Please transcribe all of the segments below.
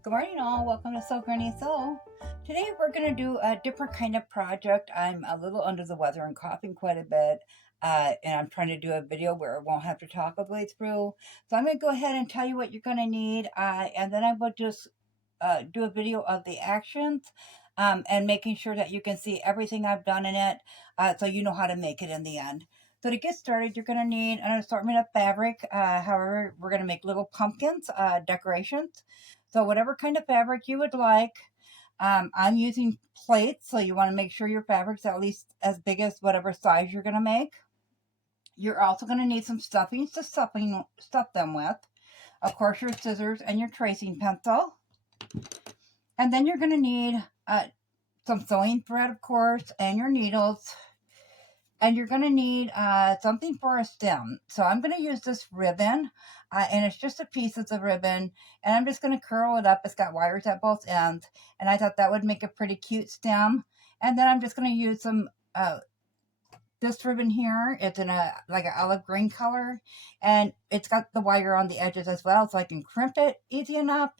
Good morning, all. Welcome to Sew Granny Sew. Today we're going to do a different kind of project. I'm a little under the weather and coughing quite a bit, and I'm trying to do a video where I won't have to talk all the way through. So I'm going to go ahead and tell you what you're going to need, and then I will just do a video of the actions and making sure that you can see everything I've done in it, so you know how to make it in the end. So to get started, you're going to need an assortment of fabric. However, we're going to make little pumpkins, decorations. So whatever kind of fabric you would like. I'm using plates, so you want to make sure your fabric's at least as big as whatever size you're going to make. You're also going to need some stuffings to stuff them with. Of course, your scissors and your tracing pencil. And then you're going to need some sewing thread, of course, and your needles. And you're going to need something for a stem. So I'm going to use this ribbon, and it's just a piece of the ribbon, and I'm just going to curl it up. It's got wires at both ends, and I thought that would make a pretty cute stem. And then I'm just going to use some this ribbon here. It's in a like an olive green color, and it's got the wire on the edges as well, so I can crimp it easy enough.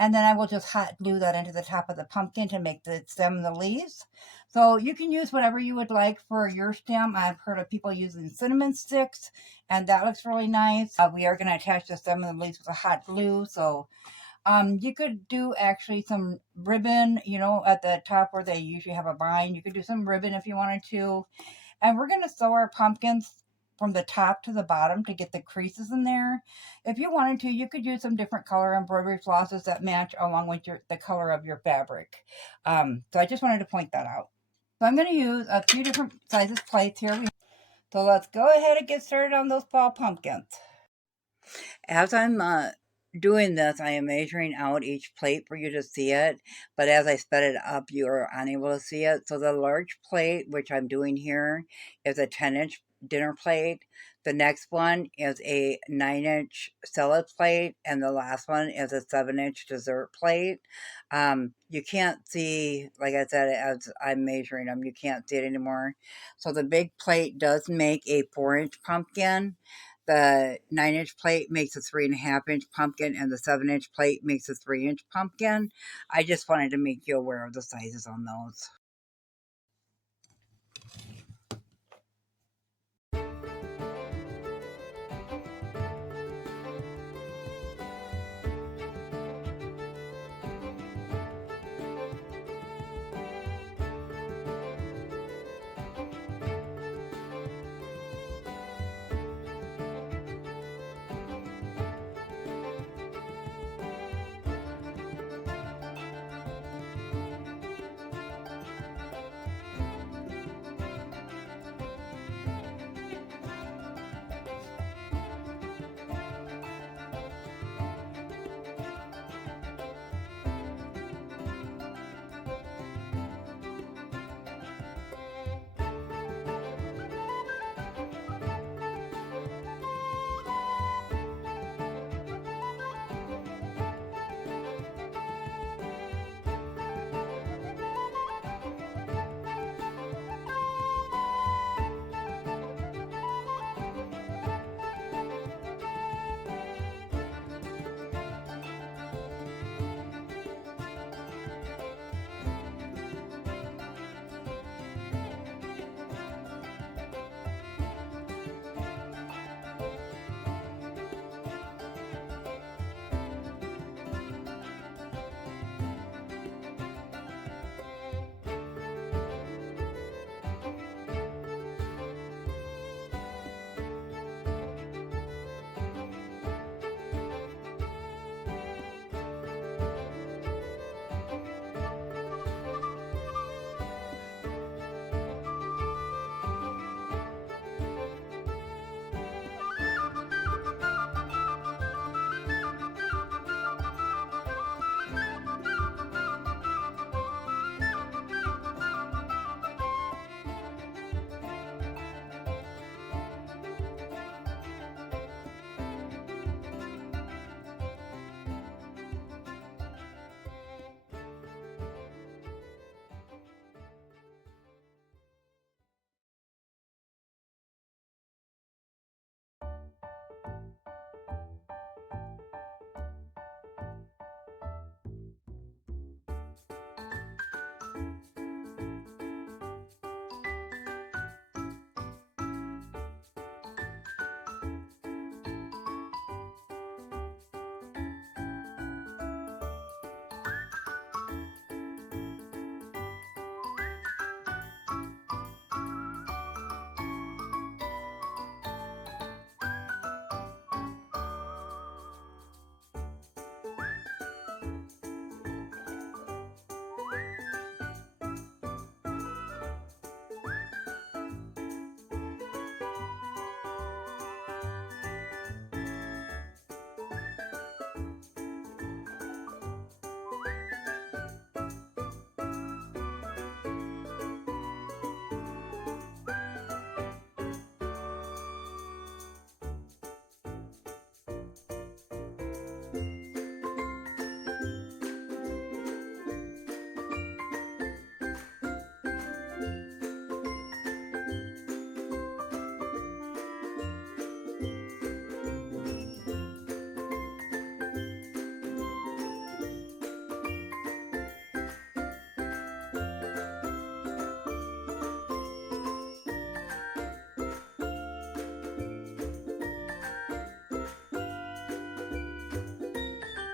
And then I will just hot glue that into the top of the pumpkin to make the stem and the leaves. So you can use whatever you would like for your stem. I've heard of people using cinnamon sticks, and that looks really nice. We are going to attach the stem and the leaves with a hot glue. So you could do actually some ribbon, at the top where they usually have a vine. You could do some ribbon if you wanted to. And we're going to sew our pumpkins from the top to the bottom to get the creases in there. If you wanted to, you could use some different color embroidery flosses that match along with the color of your fabric. So I just wanted to point that out. So I'm going to use a few different sizes plates here. So let's go ahead and get started on those fall pumpkins. As I'm doing this, I am measuring out each plate for you to see it, but as I sped it up, you are unable to see it. So the large plate, which I'm doing here, is a 10-inch dinner plate. The next one is a 9-inch salad plate, and the last one is a 7-inch dessert plate. You can't see, like I said, as I'm measuring them, you can't see it anymore. So the big plate does make a 4-inch pumpkin. The 9-inch plate makes a 3.5-inch pumpkin, and the 7-inch plate makes a 3-inch pumpkin. I just wanted to make you aware of the sizes on those.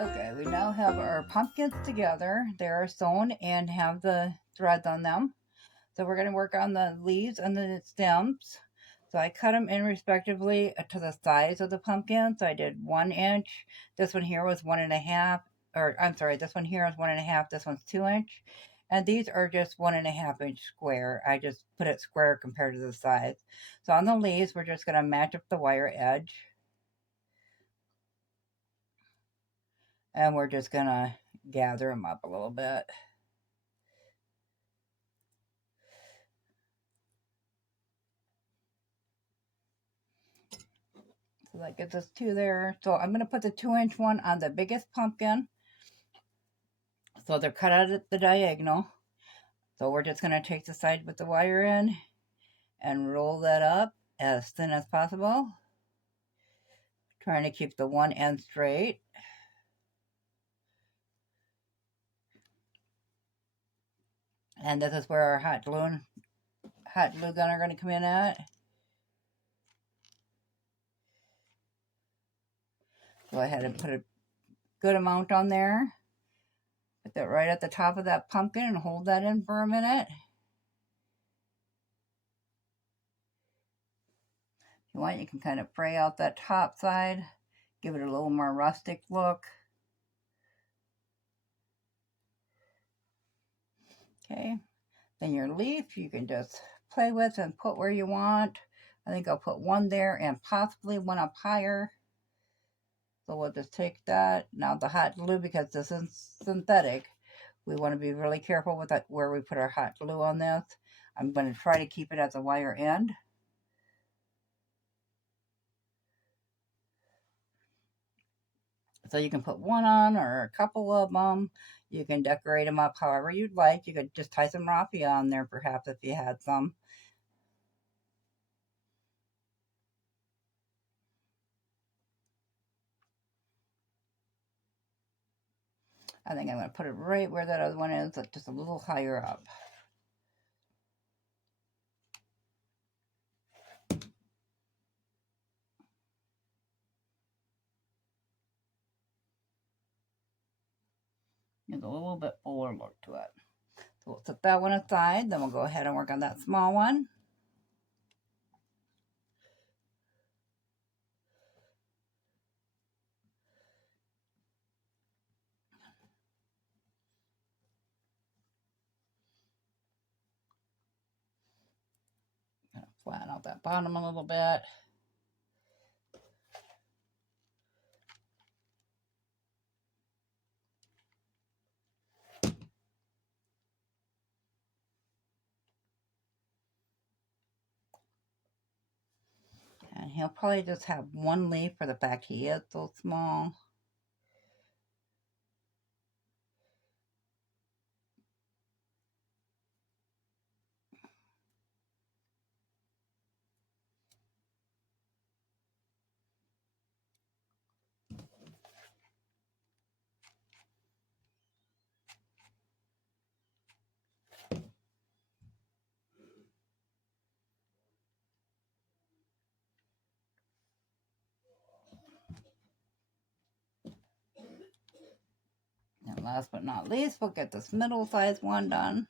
Okay, we now have our pumpkins together. They are sewn and have the threads on them. So we're going to work on the leaves and the stems. So I cut them in respectively to the size of the pumpkin. So I did 1 inch. This one here was 1.5, or I'm sorry, this one here is 1.5. This one's 2 inch. And these are just 1.5 inch square. I just put it square compared to the size. So on the leaves, we're just going to match up the wire edge. And we're just going to gather them up a little bit. So that gets us 2 there. So I'm going to put the 2 inch one on the biggest pumpkin. So they're cut out at the diagonal. So we're just going to take the side with the wire in and roll that up as thin as possible. Trying to keep the one end straight. And this is where our hot glue gun are going to come in at. Go ahead and put a good amount on there. Put that right at the top of that pumpkin and hold that in for a minute. If you want, you can kind of fray out that top side. Give it a little more rustic look. Okay. Then your leaf, you can just play with and put where you want. I think I'll put one there and possibly one up higher. So we'll just take that. Now the hot glue, because this is synthetic, we want to be really careful with that, where we put our hot glue on this. I'm going to try to keep it at the wire end. So you can put one on or a couple of them. You can decorate them up however you'd like. You could just tie some raffia on there perhaps if you had some. I think I'm going to put it right where that other one is, just a little higher up. Gives a little bit fuller look to it. So we'll set that one aside. Then we'll go ahead and work on that small one. Kind of flatten out that bottom a little bit. And he'll probably just have one leaf for the fact he is so small. And last but not least, we'll get this middle-sized one done.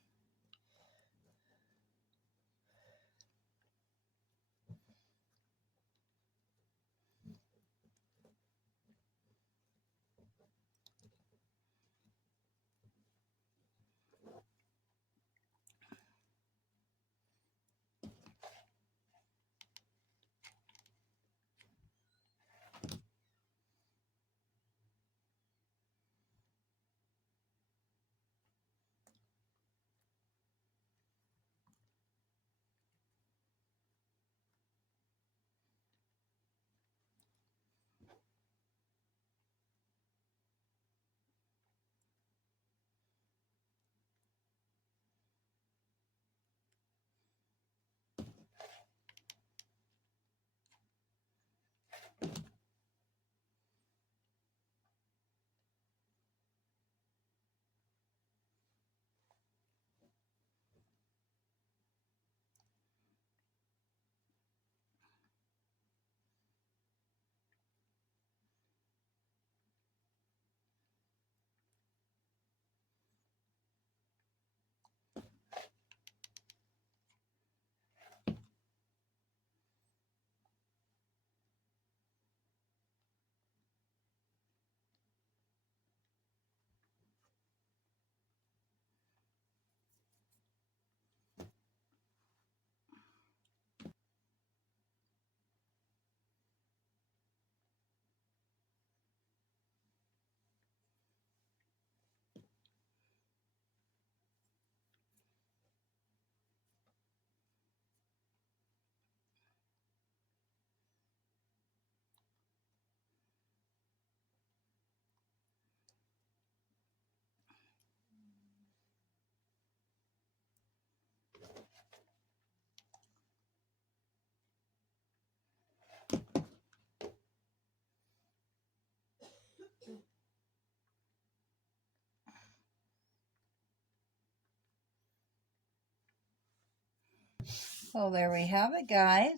So there we have it, guys.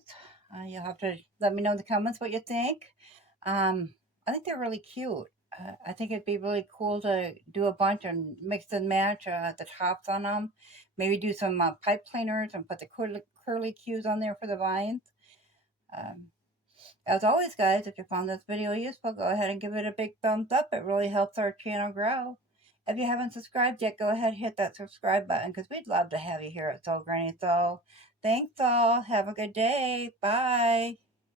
You'll have to let me know in the comments what you think. I think they're really cute. I think it'd be really cool to do a bunch and mix and match the tops on them. Maybe do some pipe cleaners and put the curly cues on there for the vines. Um, as always, guys, if you found this video useful, go ahead and give it a big thumbs up. It really helps our channel grow. If you haven't subscribed yet, go ahead and hit that subscribe button because we'd love to have you here at Soul Granny Soul. Thanks all. Have a good day. Bye.